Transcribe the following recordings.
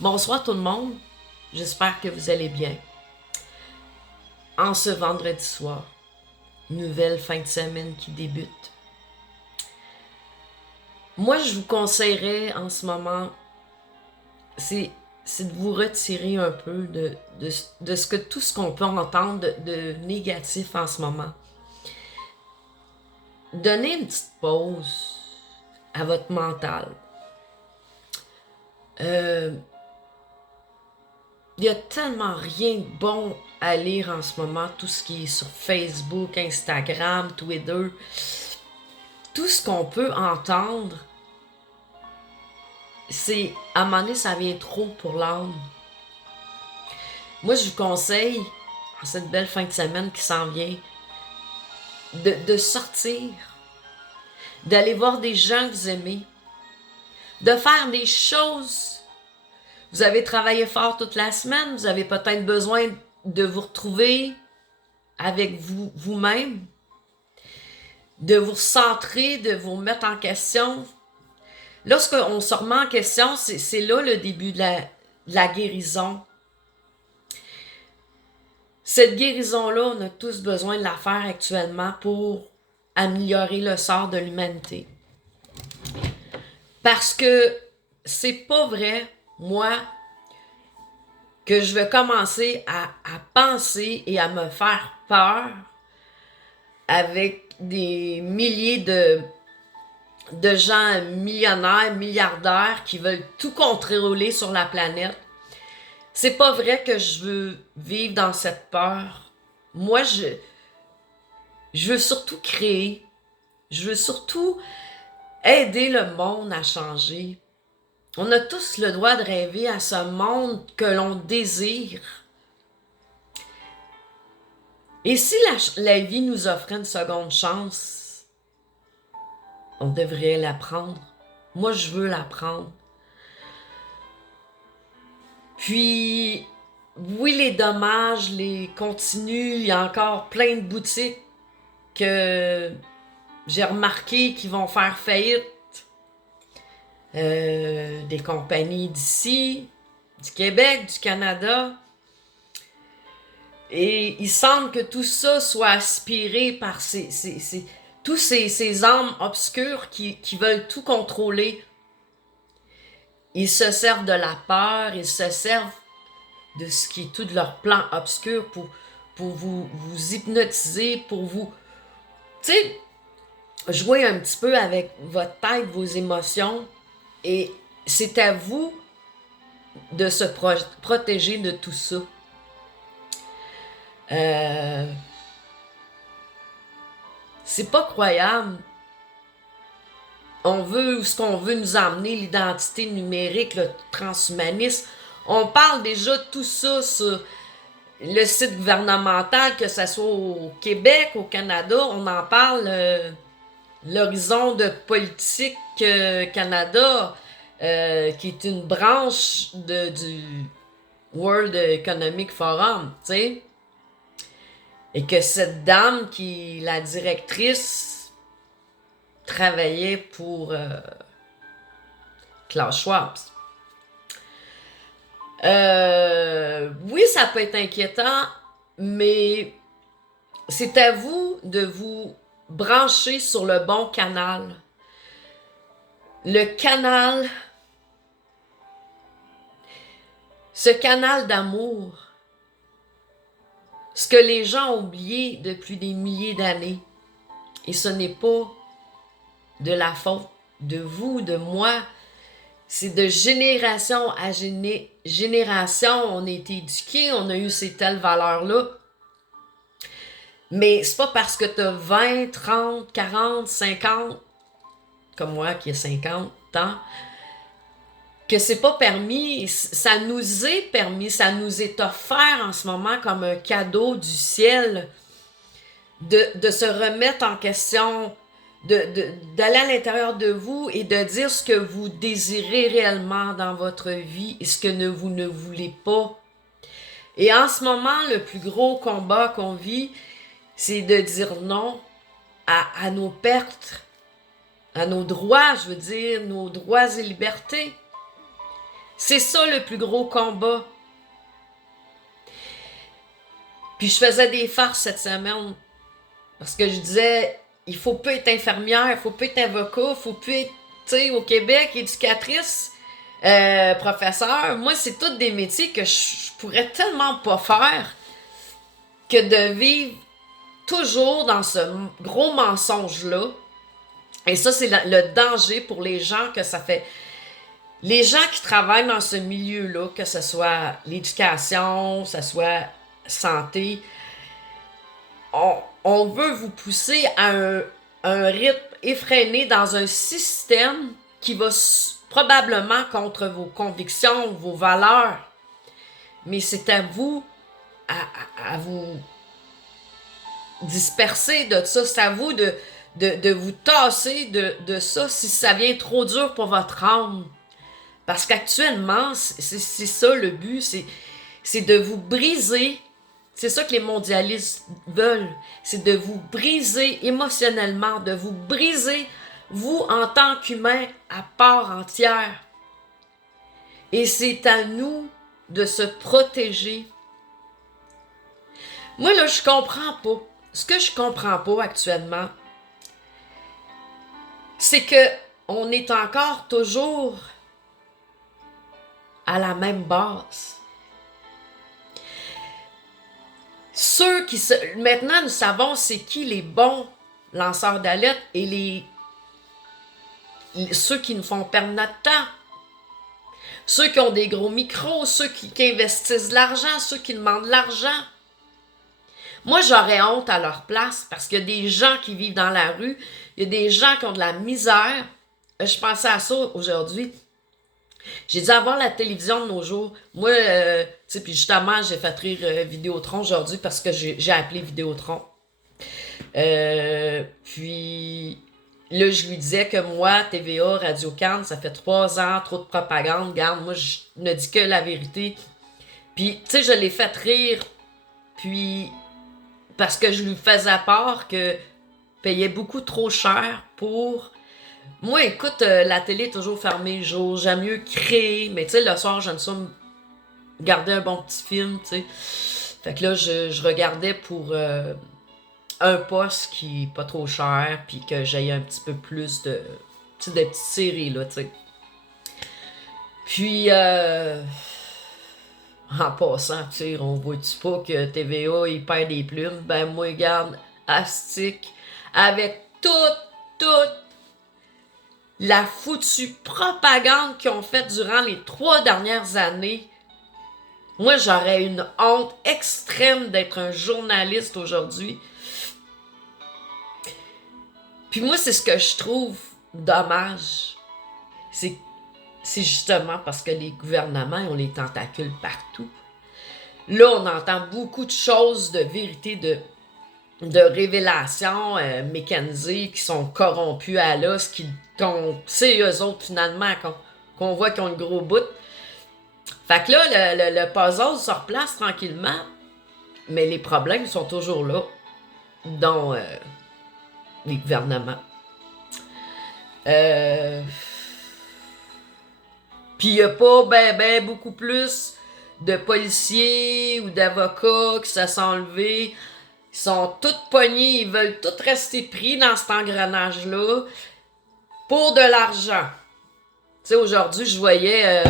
Bonsoir tout le monde, j'espère que vous allez bien. En ce vendredi soir, nouvelle fin de semaine qui débute. Moi, je vous conseillerais en ce moment, c'est, c'est de vous retirer un peu de tout ce qu'on peut entendre de négatif en ce moment. Donnez une petite pause à votre mental. Il y a tellement rien de bon à lire en ce moment, tout ce qui est sur Facebook, Instagram, Twitter, tout ce qu'on peut entendre, c'est, à un moment donné, ça vient trop pour l'âme. Moi, je vous conseille, en cette belle fin de semaine qui s'en vient, de sortir, d'aller voir des gens que vous aimez, de faire des choses. Vous avez travaillé fort toute la semaine, vous avez peut-être besoin de vous retrouver avec vous-même, de vous recentrer, de vous remettre en question. Lorsqu'on se remet en question, c'est là le début de la guérison. Cette guérison-là, on a tous besoin de la faire actuellement pour améliorer le sort de l'humanité. Parce que c'est pas vrai, moi, que je vais commencer à penser et à me faire peur avec des milliers de gens millionnaires, milliardaires qui veulent tout contrôler sur la planète. C'est pas vrai que je veux vivre dans cette peur. Moi, je veux surtout créer. Je veux surtout aider le monde à changer. On a tous le droit de rêver à ce monde que l'on désire. Et si la vie nous offrait une seconde chance, on devrait la prendre. Moi, je veux la prendre. Puis, oui, les dommages, les continuent. Il y a encore plein de boutiques que j'ai remarqué qui vont faire faillite. Des compagnies d'ici, du Québec, du Canada. Et il semble que tout ça soit aspiré par tous ces âmes obscures qui veulent tout contrôler. Ils se servent de la peur, ils se servent de ce qui est tout de leur plan obscur pour vous hypnotiser, pour vous, tu sais, jouer un petit peu avec votre tête, vos émotions. Et c'est à vous de se protéger de tout ça. C'est pas croyable. On veut ce qu'on veut nous emmener, l'identité numérique, le transhumanisme. On parle déjà de tout ça sur le site gouvernemental, que ce soit au Québec, au Canada. On en parle, l'horizon de politique Canada, qui est une branche du World Economic Forum, tu sais. Et que cette dame qui est la directrice travaillait pour Klaus Schwab. Oui, ça peut être inquiétant, mais c'est à vous de vous brancher sur le bon canal. Le canal, ce canal d'amour, ce que les gens ont oublié depuis des milliers d'années. Et ce n'est pas de la faute de vous, de moi. C'est de génération à génération. On a été éduqués, on a eu ces telles valeurs-là. Mais c'est pas parce que tu as 20, 30, 40, 50, comme moi qui ai 50 ans, que c'est pas permis. Ça nous est permis, ça nous est offert en ce moment comme un cadeau du ciel de se remettre en question, d'aller à l'intérieur de vous et de dire ce que vous désirez réellement dans votre vie et ce que vous ne voulez pas. Et en ce moment, le plus gros combat qu'on vit, c'est de dire non à nos pertes, à nos droits, je veux dire, nos droits et libertés. C'est ça le plus gros combat. Puis je faisais des farces cette semaine. Parce que je disais, il faut plus être infirmière, il faut plus être avocat, il faut plus être, tu sais, au Québec, éducatrice, professeur. Moi, c'est tous des métiers que je pourrais tellement pas faire que de vivre toujours dans ce gros mensonge-là. Et ça, c'est le danger pour les gens que ça fait. Les gens qui travaillent dans ce milieu-là, que ce soit l'éducation, que ce soit santé, on veut vous pousser à un rythme effréné dans un système qui va probablement contre vos convictions, vos valeurs. Mais c'est à vous à vous disperser de ça. C'est à vous de vous tasser de ça si ça vient trop dur pour votre âme. Parce qu'actuellement, c'est ça le but, c'est de vous briser. C'est ça que les mondialistes veulent. C'est de vous briser émotionnellement, de vous briser, vous, en tant qu'humain, à part entière. Et c'est à nous de se protéger. Moi, là, je comprends pas. Ce que je comprends pas actuellement, c'est que on est encore toujours à la même base. Maintenant, nous savons c'est qui les bons lanceurs d'alerte et ceux qui nous font perdre notre temps. Ceux qui ont des gros micros, ceux qui investissent de l'argent, ceux qui demandent de l'argent. Moi, j'aurais honte à leur place parce qu'il y a des gens qui vivent dans la rue, il y a des gens qui ont de la misère. Je pensais à ça aujourd'hui. J'ai dû avoir la télévision de nos jours. Moi, tu sais, puis justement, j'ai fait rire Vidéotron aujourd'hui parce que j'ai appelé Vidéotron. Puis là, je lui disais que moi, TVA, Radio-Can, ça fait 3 ans, trop de propagande. Regarde, moi, je ne dis que la vérité. Puis, tu sais, je l'ai fait rire. Puis, parce que je lui faisais part que payait beaucoup trop cher pour... Moi, écoute, la télé est toujours fermée le jour. J'aime mieux créer. Mais tu sais, le soir, j'aime ça garder un bon petit film, tu sais. Fait que là, je regardais pour un poste qui est pas trop cher, puis que j'aille un petit peu plus de petites séries, là, tu sais. Puis, en passant, tu sais, on voit-tu pas que TVA, il perd des plumes? Ben, moi, regarde, astique, avec toute la foutue propagande qu'ils ont faite durant les 3 dernières années, moi, j'aurais une honte extrême d'être un journaliste aujourd'hui. Puis moi, c'est ce que je trouve dommage. C'est justement parce que les gouvernements ont les tentacules partout. Là, on entend beaucoup de choses de vérité, de révélations mécanisées qui sont corrompues à l'os, c'est eux autres finalement qu'on voit qu'ils ont le gros bout. Fait que là, le puzzle se replace tranquillement, mais les problèmes sont toujours là, dont les gouvernements. Puis il n'y a pas beaucoup plus de policiers ou d'avocats qui se sont enlevés. Ils sont tous pognés, ils veulent tous rester pris dans cet engrenage-là pour de l'argent. Tu sais, aujourd'hui, je voyais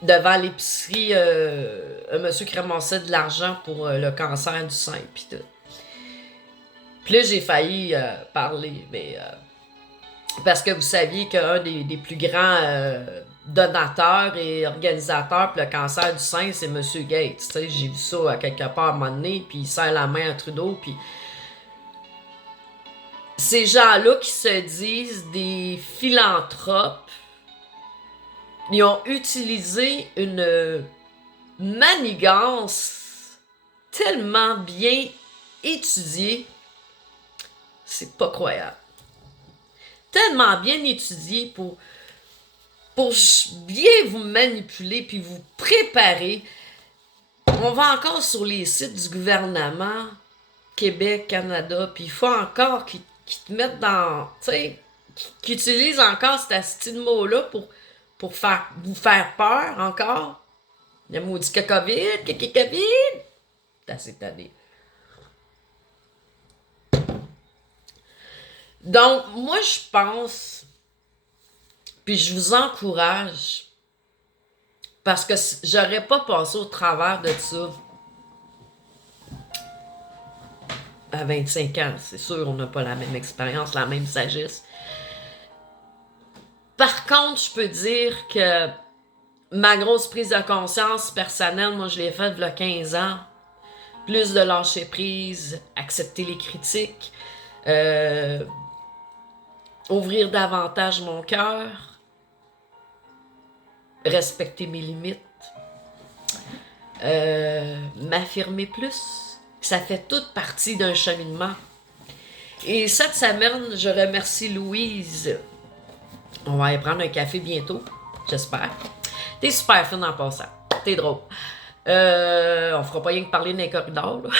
devant l'épicerie un monsieur qui ramassait de l'argent pour le cancer du sein, pis tout. Puis là, j'ai failli parler, mais... parce que vous saviez qu'un des plus grands donateurs et organisateurs pour le cancer du sein, c'est M. Gates. T'sais, j'ai vu ça à quelque part à un moment donné, puis il serre la main à Trudeau, puis... Ces gens-là qui se disent des philanthropes, ils ont utilisé une manigance tellement bien étudiée, c'est pas croyable. Tellement bien étudié pour bien vous manipuler puis vous préparer. On va encore sur les sites du gouvernement, Québec, Canada, puis il faut encore qu'ils te mettent dans... Tu sais, qu'ils utilisent encore cet asti de mot-là pour vous faire peur encore. Le maudit COVID. T'as assez tanné. Donc, moi, je pense, puis je vous encourage, parce que j'aurais pas passé au travers de ça à 25 ans. C'est sûr, on n'a pas la même expérience, la même sagesse. Par contre, je peux dire que ma grosse prise de conscience personnelle, moi, je l'ai faite il y a 15 ans. Plus de lâcher prise, accepter les critiques, ouvrir davantage mon cœur, respecter mes limites, m'affirmer plus. Ça fait toute partie d'un cheminement. Et cette semaine, je remercie Louise. On va aller prendre un café bientôt, j'espère. T'es super fine en passant. T'es drôle. On fera pas rien que parler dans les corridors, là.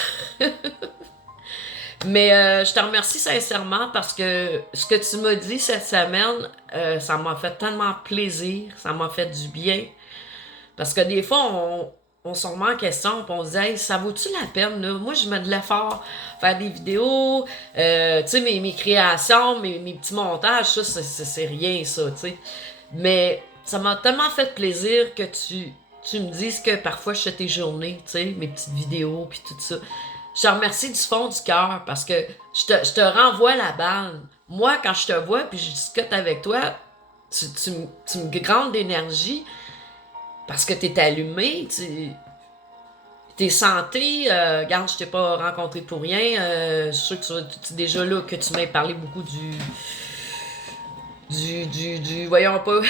Mais je te remercie sincèrement parce que ce que tu m'as dit cette semaine, ça m'a fait tellement plaisir, ça m'a fait du bien. Parce que des fois, on se remet en question, puis on se dit, hey, ça vaut-tu la peine, là? Moi, je mets de l'effort, faire des vidéos, tu sais, mes créations, mes petits montages, ça, c'est rien, ça, tu sais. Mais ça m'a tellement fait plaisir que tu me dises que parfois je fais tes journées, tu sais, mes petites vidéos, puis tout ça. Je te remercie du fond du cœur parce que je te renvoie la balle. Moi, quand je te vois puis je discute avec toi, tu me grandes d'énergie parce que t'es allumé, t'es santé. Regarde, je t'ai pas rencontré pour rien. Je suis sûr que tu es déjà là, que tu m'as parlé beaucoup voyons pas,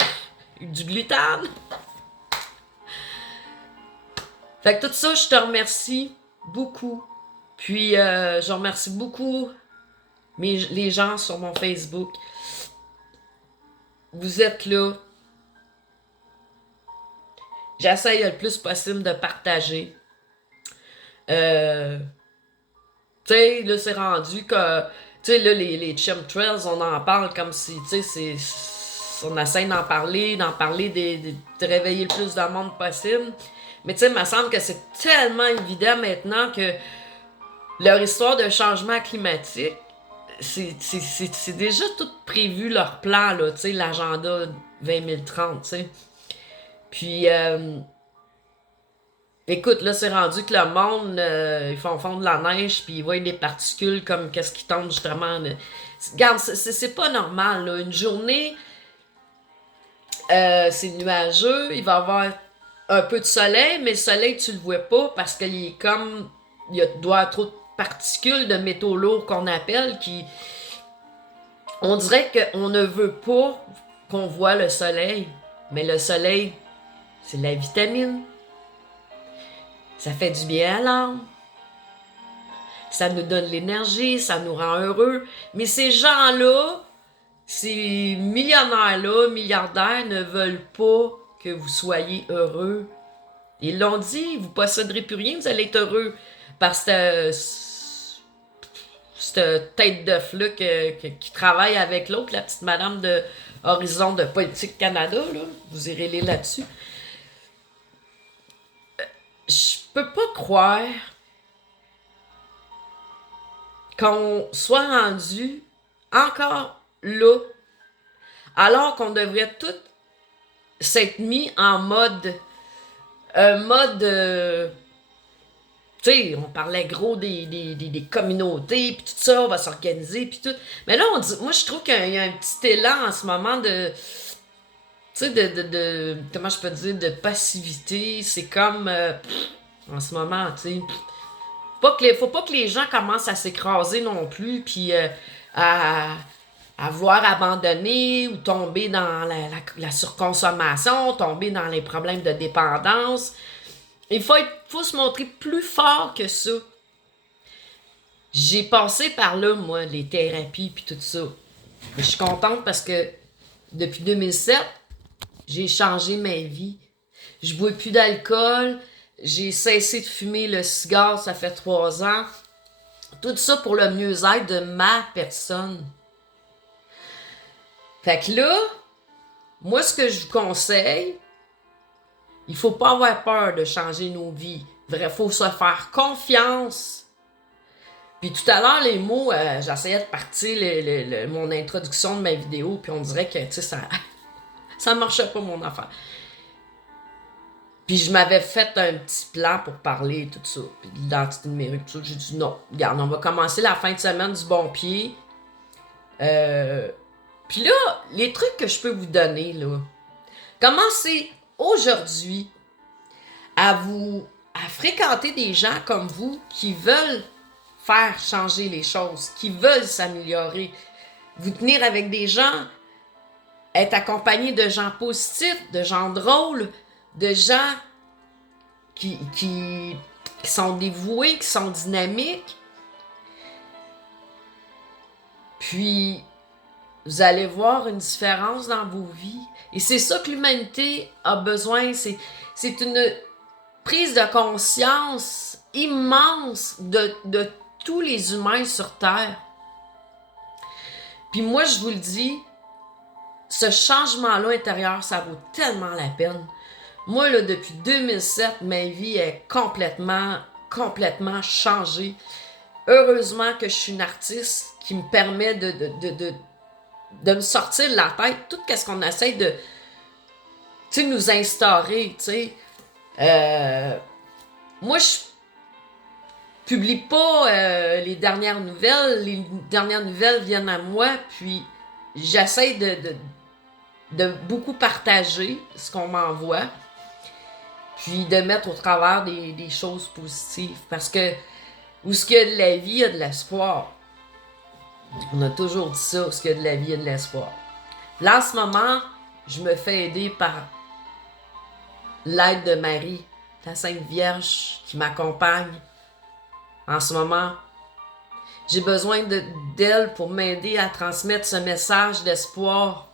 du gluten. Fait que tout ça, je te remercie beaucoup. Puis, je remercie beaucoup les gens sur mon Facebook. Vous êtes là. J'essaye le plus possible de partager. Tu sais, là, c'est rendu que... Tu sais, là, les chemtrails, on en parle comme si, tu sais, on essaie d'en parler, de réveiller le plus de monde possible. Mais tu sais, il me semble que c'est tellement évident maintenant que leur histoire de changement climatique, c'est déjà tout prévu, leur plan, là, tu sais, l'agenda 2030, tu sais. Puis, écoute, là, c'est rendu que le monde, ils font fondre la neige, puis ils voient des particules comme qu'est-ce qui tombe, justement. Regarde, c'est pas normal, là. Une journée, c'est nuageux, il va y avoir un peu de soleil, mais le soleil, tu le vois pas parce qu'il est comme... doit y avoir trop de particules de métaux lourds qu'on appelle qui... On dirait qu'on ne veut pas qu'on voit le soleil. Mais le soleil, c'est de la vitamine. Ça fait du bien à l'âme. Ça nous donne l'énergie, ça nous rend heureux. Mais ces gens-là, ces millionnaires-là, milliardaires, ne veulent pas que vous soyez heureux. Ils l'ont dit, vous posséderez plus rien, vous allez être heureux. Parce que cette tête d'œuf-là qui travaille avec l'autre, la petite madame de Horizon de Politique Canada, là, vous irez lire là-dessus. Je peux pas croire qu'on soit rendu encore là, alors qu'on devrait tout s'être mis en mode... tu sais, on parlait gros des communautés, puis tout ça, on va s'organiser, puis tout. Mais là, moi, je trouve qu'il y a un petit élan en ce moment de... Tu sais, de comment je peux dire, de passivité. C'est comme... en ce moment, tu sais... Faut pas que les gens commencent à s'écraser non plus, puis à vouloir abandonner ou tomber dans la surconsommation, tomber dans les problèmes de dépendance. Il faut se montrer plus fort que ça. J'ai passé par là, moi, les thérapies puis tout ça. Mais je suis contente parce que depuis 2007, j'ai changé ma vie. Je bois plus d'alcool. J'ai cessé de fumer le cigare, ça fait 3 ans. Tout ça pour le mieux-être de ma personne. Fait que là, Moi, ce que je vous conseille, il faut pas avoir peur de changer nos vies. Il faut se faire confiance. Puis tout à l'heure, les mots, j'essayais de partir mon introduction de ma vidéo, puis on dirait que, tu sais, ça marchait pas, mon affaire. Puis je m'avais fait un petit plan pour parler, tout ça, puis de l'identité numérique, tout ça. J'ai dit non, regarde, on va commencer la fin de semaine du bon pied. Puis là, les trucs que je peux vous donner, là, commencez aujourd'hui à fréquenter des gens comme vous qui veulent faire changer les choses, qui veulent s'améliorer. Vous tenir avec des gens, être accompagné de gens positifs, de gens drôles, de gens qui sont dévoués, qui sont dynamiques. Puis, vous allez voir une différence dans vos vies. Et c'est ça que l'humanité a besoin. C'est une prise de conscience immense de tous les humains sur Terre. Puis moi, je vous le dis, ce changement-là intérieur, ça vaut tellement la peine. Moi, là, depuis 2007, ma vie est complètement changée. Heureusement que je suis une artiste qui me permet de me sortir de la tête tout ce qu'on essaie de nous instaurer. Moi, je publie pas les dernières nouvelles. Les dernières nouvelles viennent à moi, puis j'essaie de beaucoup partager ce qu'on m'envoie, puis de mettre au travers des choses positives. Parce que où ce qu'il y a de la vie, il y a de l'espoir. On a toujours dit ça, où ce qu'il y a de la vie, il y a de l'espoir. Là, en ce moment, je me fais aider par l'aide de Marie, la Sainte Vierge, qui m'accompagne. En ce moment, j'ai besoin d'elle pour m'aider à transmettre ce message d'espoir.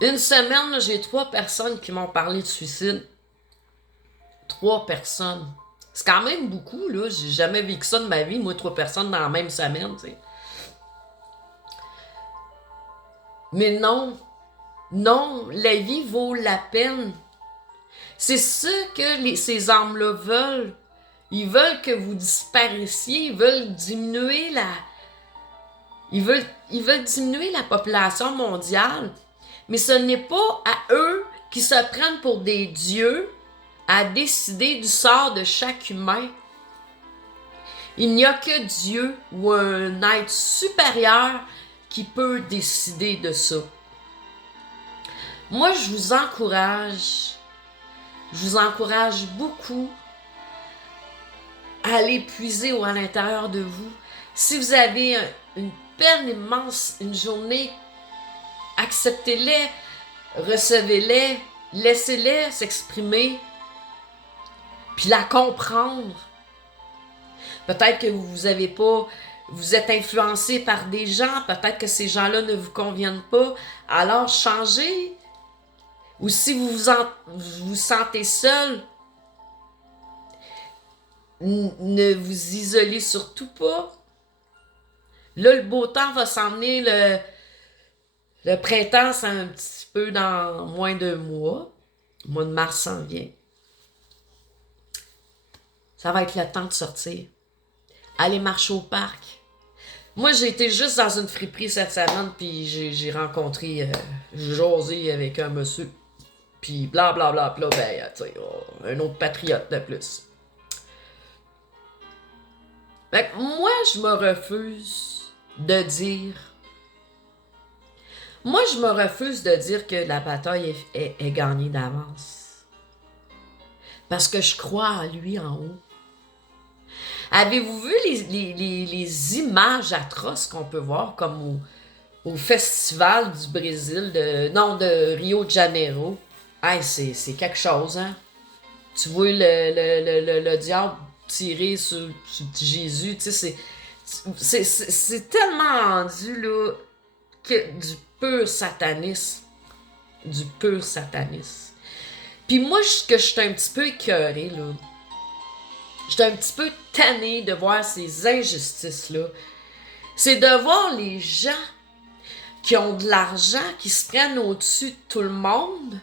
Une semaine, j'ai 3 personnes qui m'ont parlé de suicide. 3 personnes. C'est quand même beaucoup, là. J'ai jamais vécu ça de ma vie, moi, 3 personnes dans la même semaine, tu sais. Mais non, la vie vaut la peine. C'est ça que ces âmes-là veulent. Ils veulent que vous disparaissiez, ils veulent diminuer Ils veulent diminuer la population mondiale. Mais ce n'est pas à eux qui se prennent pour des dieux à décider du sort de chaque humain. Il n'y a que Dieu ou un être supérieur qui peut décider de ça. Moi, je vous encourage beaucoup à aller puiser à l'intérieur de vous. Si vous avez une peine immense, une journée, acceptez-les, recevez-les, laissez-les s'exprimer, puis la comprendre. Peut-être que vous êtes influencé par des gens, peut-être que ces gens-là ne vous conviennent pas, alors changez. Ou si vous vous sentez seul, ne vous isolez surtout pas. Là, le beau temps va s'en venir, le printemps, c'est un petit peu dans moins d'1 mois. Le mois de mars s'en vient. Ça va être le temps de sortir. Aller marcher au parc. Moi, j'ai été juste dans une friperie cette semaine, puis j'ai rencontré, jasé avec un monsieur. Puis blablabla, puis là, ben, tu sais, un autre patriote de plus. Fait que moi, je me refuse de dire... Moi, je me refuse de dire que la bataille est gagnée d'avance. Parce que je crois en lui en haut. Avez-vous vu les images atroces qu'on peut voir, comme au festival du Brésil, de Rio de Janeiro? Hey, c'est quelque chose, hein? Tu vois le diable tirer sur Jésus, tu sais, c'est tellement rendu, là, que du pur satanisme. Du pur satanisme. Puis moi, que je suis un petit peu écœurée, là. J'étais un petit peu tannée de voir ces injustices-là. C'est de voir les gens qui ont de l'argent, qui se prennent au-dessus de tout le monde,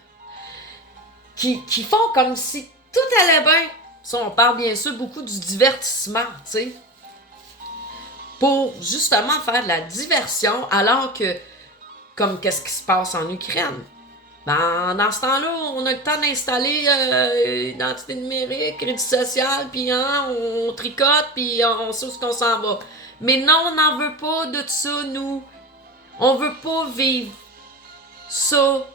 qui font comme si tout allait bien. Ça, on parle bien sûr beaucoup du divertissement, tu sais. Pour justement faire de la diversion, alors que, comme qu'est-ce qui se passe en Ukraine? Ben, dans ce temps-là, on a le temps d'installer identité numérique, crédit social, puis hein, on tricote, puis on sait où qu'on s'en va. Mais non, on n'en veut pas de ça, nous. On veut pas vivre ça.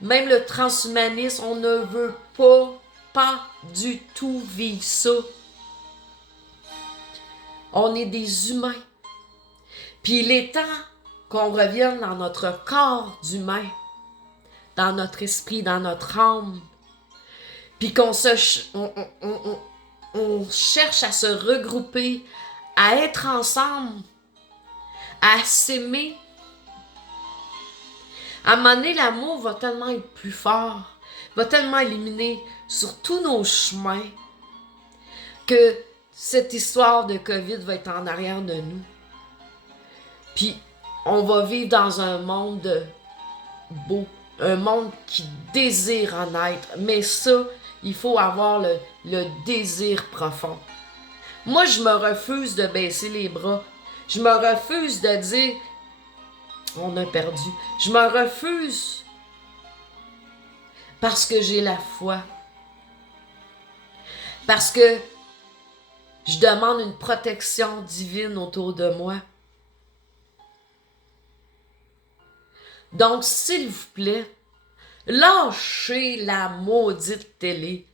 Même le transhumanisme, on ne veut pas du tout vivre ça. On est des humains. Puis il est temps qu'on revienne dans notre corps d'humain, dans notre esprit, dans notre âme. Puis qu'on on cherche à se regrouper, à être ensemble, à s'aimer. À un moment donné, l'amour va tellement être plus fort, va tellement éliminer sur tous nos chemins que cette histoire de COVID va être en arrière de nous. Puis, on va vivre dans un monde beau, un monde qui désire en être. Mais ça, il faut avoir le désir profond. Moi, je me refuse de baisser les bras. Je me refuse de dire on a perdu. Je me refuse parce que j'ai la foi. Parce que je demande une protection divine autour de moi. Donc, s'il vous plaît, lâchez la maudite télé.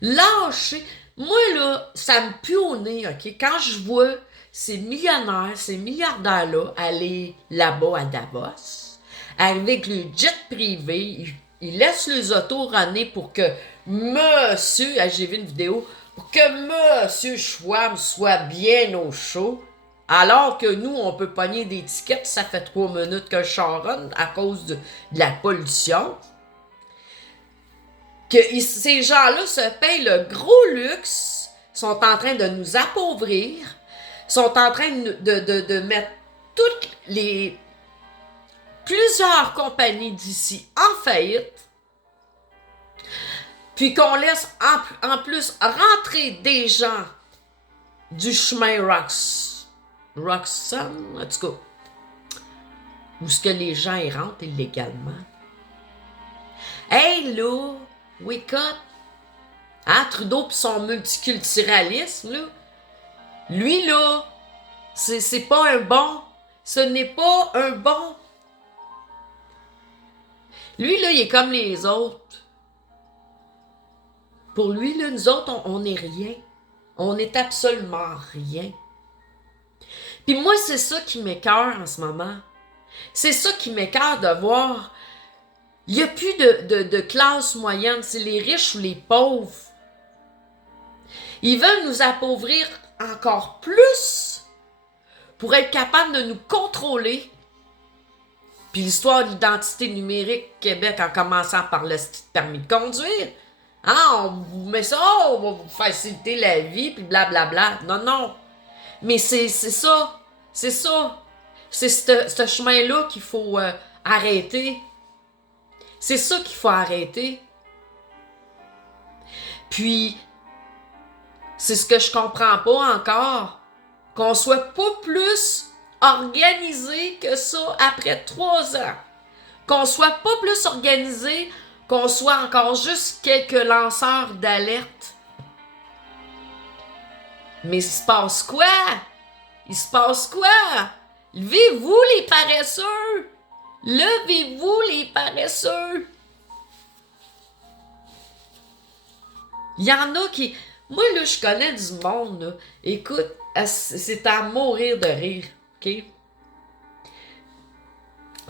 Lâchez. Moi, là, ça me pue au nez, OK? Quand je vois ces millionnaires, ces milliardaires-là aller là-bas à Davos, avec le jet privé, ils laissent les autos runner pour que monsieur, j'ai vu une vidéo, pour que monsieur Schwab soit bien au chaud, alors que nous, on peut pogner des tickets, ça fait 3 minutes que je charonne à cause de la pollution. Que ces gens-là se payent le gros luxe, sont en train de nous appauvrir, sont en train de mettre toutes les plusieurs compagnies d'ici en faillite, puis qu'on laisse en plus rentrer des gens du chemin Roxham, en tout cas, où ce que les gens y rentrent illégalement. Hey là, wake up! Hein, Trudeau pis son multiculturalisme, là. Lui, là, c'est pas un bon. Ce n'est pas un bon. Lui, là, il est comme les autres. Pour lui, là, nous autres, on n'est rien. On n'est absolument rien. Puis moi, c'est ça qui m'écoeure en ce moment. C'est ça qui m'écoeure de voir. Il n'y a plus de classe moyenne. C'est les riches ou les pauvres. Ils veulent nous appauvrir encore plus pour être capables de nous contrôler. Puis l'histoire de l'identité numérique Québec en commençant par le permis de conduire. Hein, on vous met ça, on va vous faciliter la vie, puis blablabla. Non, non. Mais c'est ça. C'est ça. C'est ce chemin-là qu'il faut arrêter. C'est ça qu'il faut arrêter. Puis, c'est ce que je comprends pas encore. Qu'on soit pas plus organisé que ça après 3 ans. Qu'on soit pas plus organisé, qu'on soit encore juste quelques lanceurs d'alerte. Mais il se passe quoi? Il se passe quoi? Levez-vous les paresseux! Levez-vous les paresseux! Il y en a qui... Moi, là, je connais du monde, là. Écoute, c'est à mourir de rire, OK?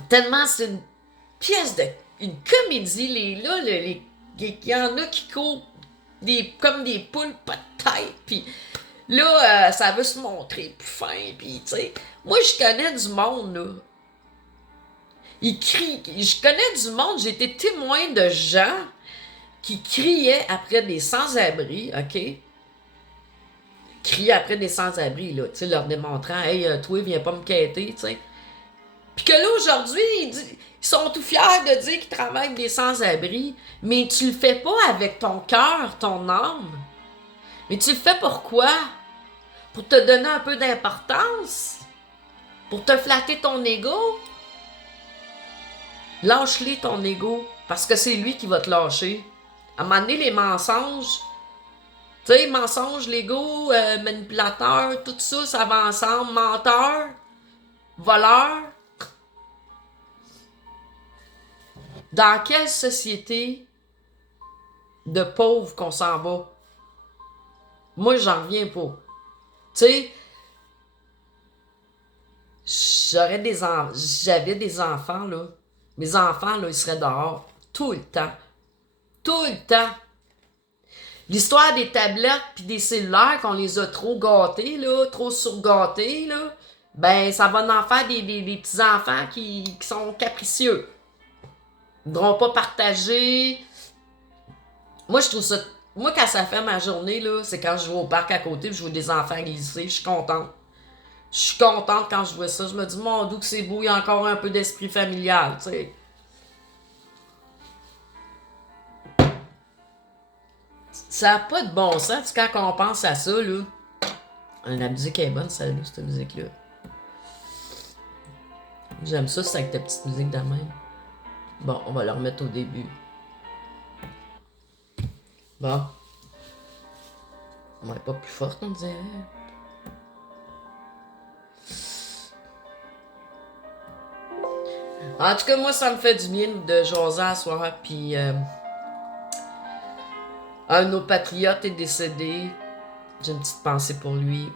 Tellement c'est une pièce de... une comédie, il y en a qui courent comme des poules pas de tête, puis là, ça veut se montrer plus fin, puis tu sais... Moi, je connais du monde, là. Ils crient. Je connais du monde, j'ai été témoin de gens qui criaient après des sans-abri, OK? crier après des sans-abri, là, tu sais, leur démontrant, hey, toi, viens pas me quêter, tu sais. Puis que là, aujourd'hui, ils sont tout fiers de dire qu'ils travaillent avec des sans-abri, mais tu le fais pas avec ton cœur, ton âme. Mais tu le fais pourquoi? Pour te donner un peu d'importance? Pour te flatter ton ego? Lâche-les ton ego, parce que c'est lui qui va te lâcher. À un moment donné, les mensonges, tu sais, mensonges, l'ego, manipulateur, tout ça, ça va ensemble. Menteur, voleur. Dans quelle société de pauvres qu'on s'en va? Moi, j'en reviens pas. Tu sais, j'avais des enfants, là. Mes enfants, là, ils seraient dehors tout le temps. Tout le temps. L'histoire des tablettes puis des cellulaires qu'on les a trop gâtés, là, trop surgâtés, là, ben, ça va en faire des petits-enfants qui sont capricieux. Ils ne voudront pas partager. Moi, je trouve ça... Moi, quand ça fait ma journée, là, c'est quand je vais au parc à côté et je vois des enfants glisser. Je suis contente. Je suis contente quand je vois ça. Je me dis, mon Dieu, que c'est beau, il y a encore un peu d'esprit familial, tu sais. Ça n'a pas de bon sens, quand on pense à ça, là. La musique est bonne, celle-là, cette musique-là. J'aime ça, c'est avec ta petite musique de même. Bon, on va la remettre au début. Bon. On n'est pas plus forte, on dirait. En tout cas, moi, ça me fait du bien de jaser à soir, puis un de nos patriotes est décédé. J'ai une petite pensée pour lui.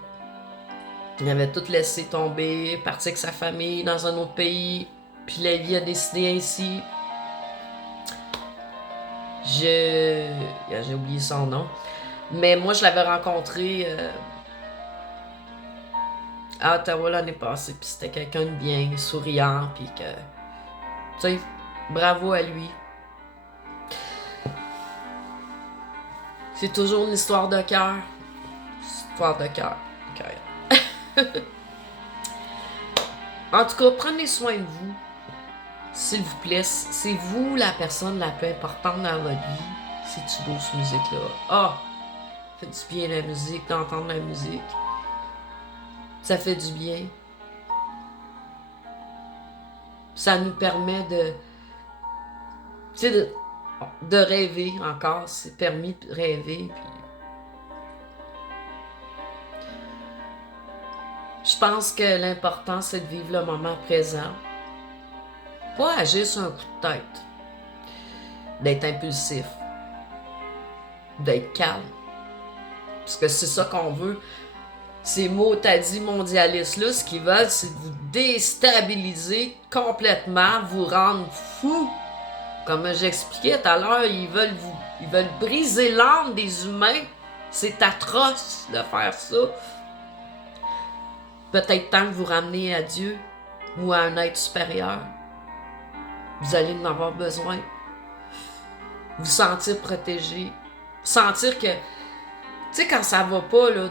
Il avait tout laissé tomber, parti avec sa famille dans un autre pays, puis la vie a décidé ainsi. J'ai oublié son nom. Mais moi, je l'avais rencontré à Ottawa l'année passée, puis c'était quelqu'un de bien, souriant, puis que... Tu sais, bravo à lui. C'est toujours une histoire de cœur. Histoire de cœur. En tout cas, prenez soin de vous. S'il vous plaît, c'est vous la personne la plus importante dans votre vie. C'est-tu beau, cette musique-là? Ah! Ça fait du bien la musique, d'entendre la musique. Ça fait du bien. Ça nous permet de... Tu sais, de rêver encore. C'est permis de rêver. Puis... Je pense que l'important, c'est de vivre le moment présent. Pas agir sur un coup de tête. D'être impulsif. D'être calme. Parce que c'est ça qu'on veut. Ces mots t'as dit mondialistes-là, ce qu'ils veulent, c'est vous déstabiliser complètement, vous rendre fou. Comme j'expliquais tout à l'heure, ils veulent briser l'âme des humains. C'est atroce de faire ça. Peut-être temps que vous ramenez à Dieu ou à un être supérieur. Vous allez en avoir besoin. Vous sentir protégé. Sentir que, tu sais, quand ça va pas, là,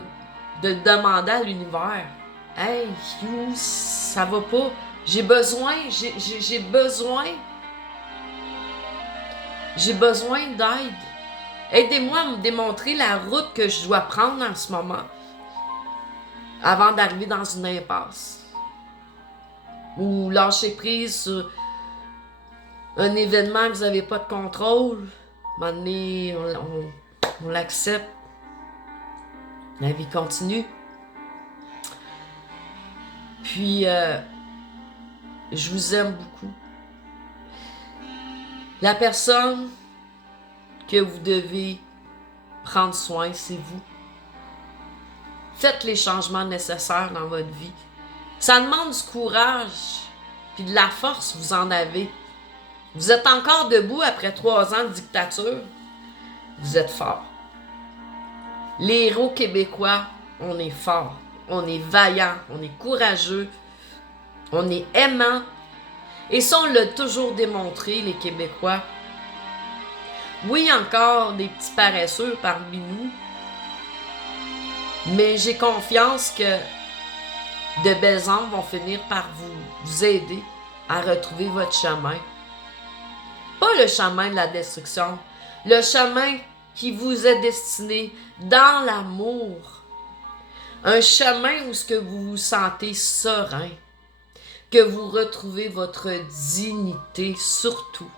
de demander à l'univers, « Hey, you, ça va pas. J'ai besoin d'aide. Aidez-moi à me démontrer la route que je dois prendre en ce moment avant d'arriver dans une impasse. Ou lâcher prise sur un événement que vous n'avez pas de contrôle. À un moment donné, on l'accepte. La vie continue. Puis, je vous aime beaucoup. La personne que vous devez prendre soin, c'est vous. Faites les changements nécessaires dans votre vie. Ça demande du courage puis de la force, vous en avez. Vous êtes encore debout après 3 ans de dictature. Vous êtes fort. Les héros québécois, on est forts, on est vaillants, on est courageux, on est aimants. Et ça, on l'a toujours démontré, les Québécois. Oui, encore des petits paresseux parmi nous. Mais j'ai confiance que de belles âmes vont finir par vous aider à retrouver votre chemin. Pas le chemin de la destruction, le chemin qui vous est destiné dans l'amour. Un chemin où ce que vous vous sentez serein, que vous retrouvez votre dignité surtout.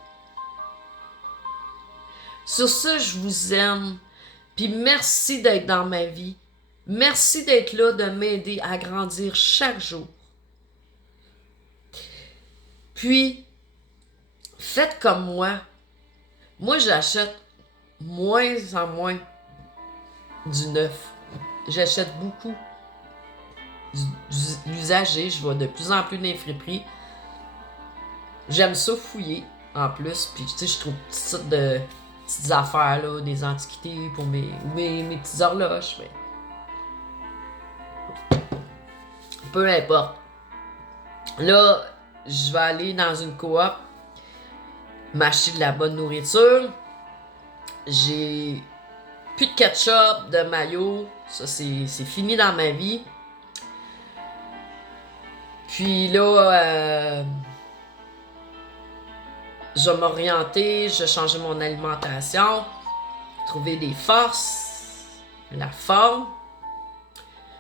Sur ça, je vous aime, puis merci d'être dans ma vie. Merci d'être là, de m'aider à grandir chaque jour. Puis, faites comme moi. Moi, j'achète moins en moins du neuf. J'achète beaucoup l'usager. Je vais de plus en plus dans les friperies. J'aime ça fouiller, en plus. Puis, tu sais, je trouve toutes sortes de petites affaires, là, des antiquités pour mes petites horloges. Mais... peu importe. Là, je vais aller dans une coop, m'acheter de la bonne nourriture. J'ai plus de ketchup, de mayo. Ça, c'est fini dans ma vie. Puis là, je vais m'orienter, je vais changer mon alimentation, trouver des forces, la forme.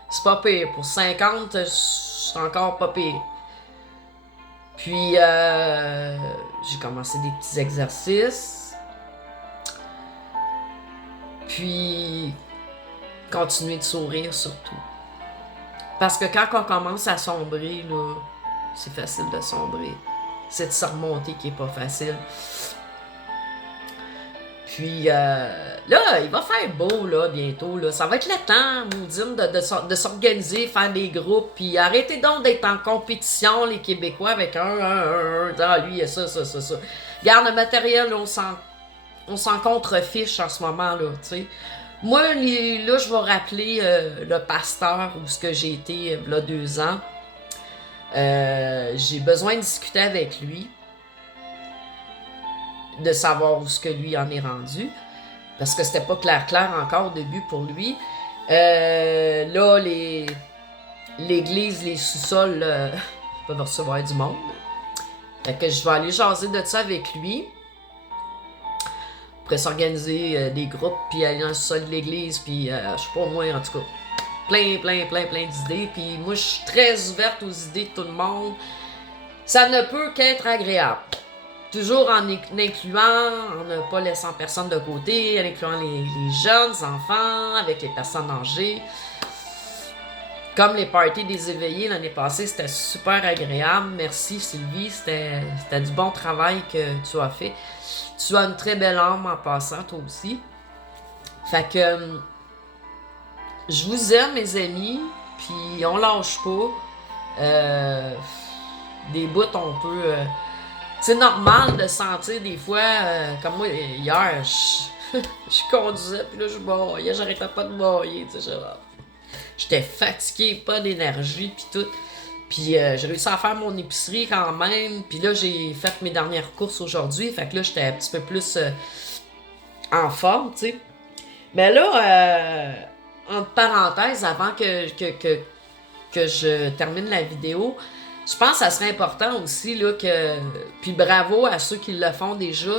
C'est pas pire. Pour 50, c'est encore pas pire. Puis, j'ai commencé des petits exercices. Puis, continuer de sourire surtout. Parce que quand on commence à sombrer, là, c'est facile de sombrer. C'est de se remonter qui est pas facile. Puis là, il va faire beau là, bientôt. Là. Ça va être le temps, maudine, de s'organiser, faire des groupes. Puis arrêtez donc d'être en compétition, les Québécois, avec ah, lui, il y a ça. Regarde, le matériel, on s'en contrefiche en ce moment-là, tu sais. Moi, là, je vais rappeler le pasteur où ce que j'ai été là 2 ans. J'ai besoin de discuter avec lui, de savoir où ce que lui en est rendu, parce que c'était pas clair encore au début pour lui. Là, l'église, les sous-sols peuvent recevoir du monde. Fait que je vais aller jaser de ça avec lui. Après s'organiser des groupes, puis aller dans le sous-sol de l'église, puis je sais pas moi, en tout cas. Plein d'idées. Puis moi, je suis très ouverte aux idées de tout le monde. Ça ne peut qu'être agréable. Toujours en incluant, en ne pas laissant personne de côté, en incluant les jeunes enfants, avec les personnes âgées. Comme les parties des éveillés l'année passée, c'était super agréable. Merci Sylvie, c'était du bon travail que tu as fait. Tu as une très belle âme en passant, toi aussi. Fait que je vous aime, mes amis, puis on lâche pas. Des bouts, on peut... c'est normal de sentir des fois, comme moi, hier, je conduisais, puis là, je baillais, j'arrêtais pas de bailler, tu sais, j'étais fatiguée, pas d'énergie, puis tout. Puis j'ai réussi à faire mon épicerie quand même, puis là, j'ai fait mes dernières courses aujourd'hui, fait que là, j'étais un petit peu plus en forme, tu sais. Mais là, entre parenthèses, avant que je termine la vidéo, je pense que ça serait important aussi, là, que... Puis bravo à ceux qui le font déjà,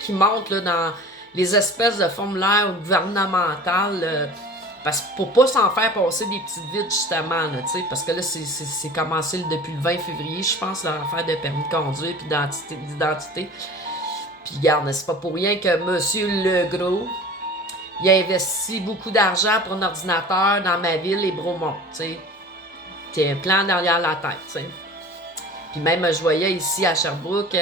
qui montent là, dans les espèces de formulaires gouvernementales, parce que pour pas s'en faire passer des petites vides, justement, là, parce que là, c'est commencé depuis le 20 février, je pense, l'affaire de permis de conduire puis d'identité. Puis regarde, c'est pas pour rien que Monsieur Legros, il a investi beaucoup d'argent pour un ordinateur dans ma ville, les Bromont, tu sais. Qui a un plan derrière la tête, tu sais. Puis même, je voyais ici à Sherbrooke,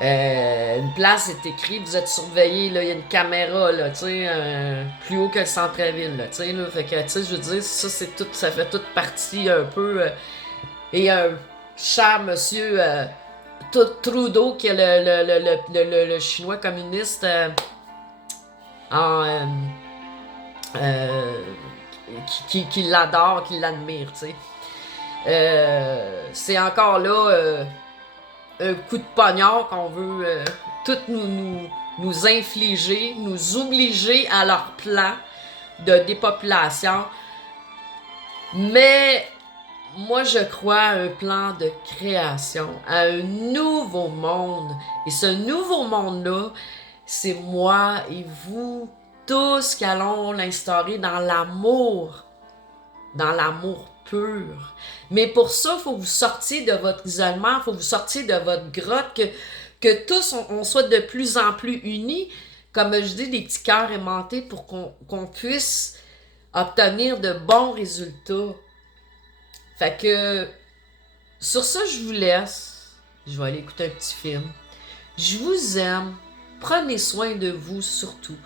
une place est écrite, vous êtes surveillé, là, il y a une caméra, là, tu sais, plus haut que le centre-ville, là, tu sais, là. Fait que, tu sais, je veux dire, ça fait toute partie un peu. Et un cher monsieur Trudeau, qui est le chinois communiste, qui l'adore, qui l'admire, tu sais. C'est encore là un coup de poignard qu'on veut tout nous infliger, nous obliger à leur plan de dépopulation. Mais moi, je crois à un plan de création, à un nouveau monde. Et ce nouveau monde-là, c'est moi et vous tous qui allons l'instaurer dans l'amour pur. Mais pour ça, il faut que vous sortiez de votre isolement, il faut que vous sortiez de votre grotte, que tous, on soit de plus en plus unis, comme je dis, des petits cœurs aimantés pour qu'on puisse obtenir de bons résultats. Fait que, sur ça, je vous laisse. Je vais aller écouter un petit film. Je vous aime. Prenez soin de vous surtout.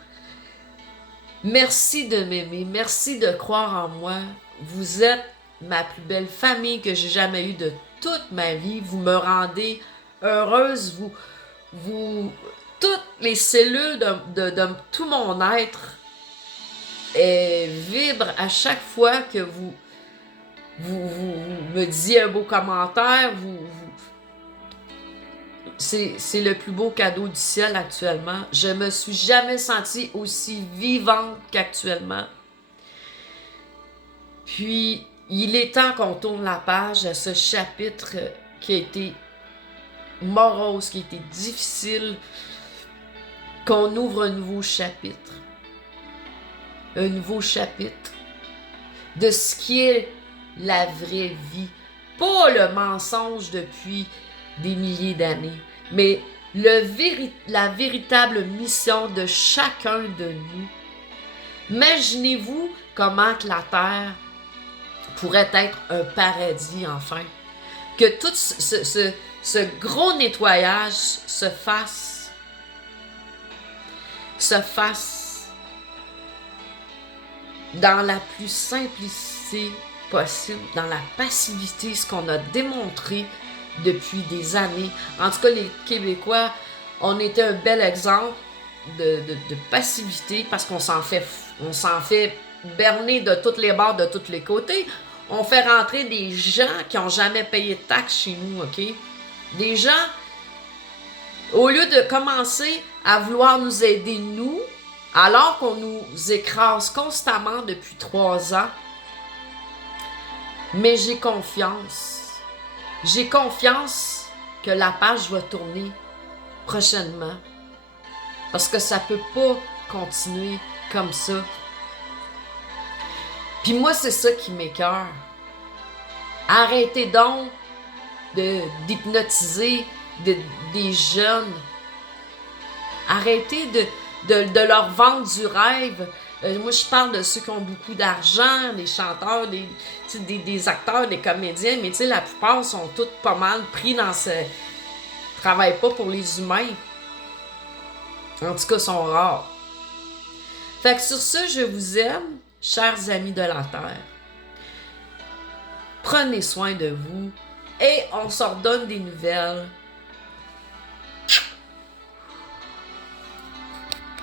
Merci de m'aimer. Merci de croire en moi. Vous êtes ma plus belle famille que j'ai jamais eue de toute ma vie. Vous me rendez heureuse. Toutes les cellules de tout mon être vibrent à chaque fois que vous me disiez un beau commentaire. C'est le plus beau cadeau du ciel actuellement. Je me suis jamais sentie aussi vivante qu'actuellement. Puis, il est temps qu'on tourne la page à ce chapitre qui a été morose, qui a été difficile, qu'on ouvre un nouveau chapitre. Un nouveau chapitre de ce qui est la vraie vie. Pas le mensonge depuis des milliers d'années, mais la véritable mission de chacun de nous. Imaginez-vous comment que la Terre pourrait être un paradis enfin. Que tout ce gros nettoyage se fasse dans la plus simplicité possible, dans la passivité, ce qu'on a démontré depuis des années. En tout cas, les Québécois, on était un bel exemple de passivité parce qu'on s'en fait berner de toutes les bords, de tous les côtés. On fait rentrer des gens qui n'ont jamais payé de taxes chez nous, OK? Des gens, au lieu de commencer à vouloir nous aider, nous, alors qu'on nous écrase constamment depuis 3 ans. Mais j'ai confiance. J'ai confiance que la page va tourner prochainement. Parce que ça peut pas continuer comme ça. Puis moi, c'est ça qui m'écoeure. Arrêtez donc d'hypnotiser des jeunes. Arrêtez de leur vendre du rêve. Moi, je parle de ceux qui ont beaucoup d'argent, des chanteurs, des acteurs, des comédiens, mais la plupart sont tous pas mal pris dans ce... Ils travaillent pas pour les humains. En tout cas, sont rares. Fait que sur ça, je vous aime, chers amis de la Terre. Prenez soin de vous et on se redonne des nouvelles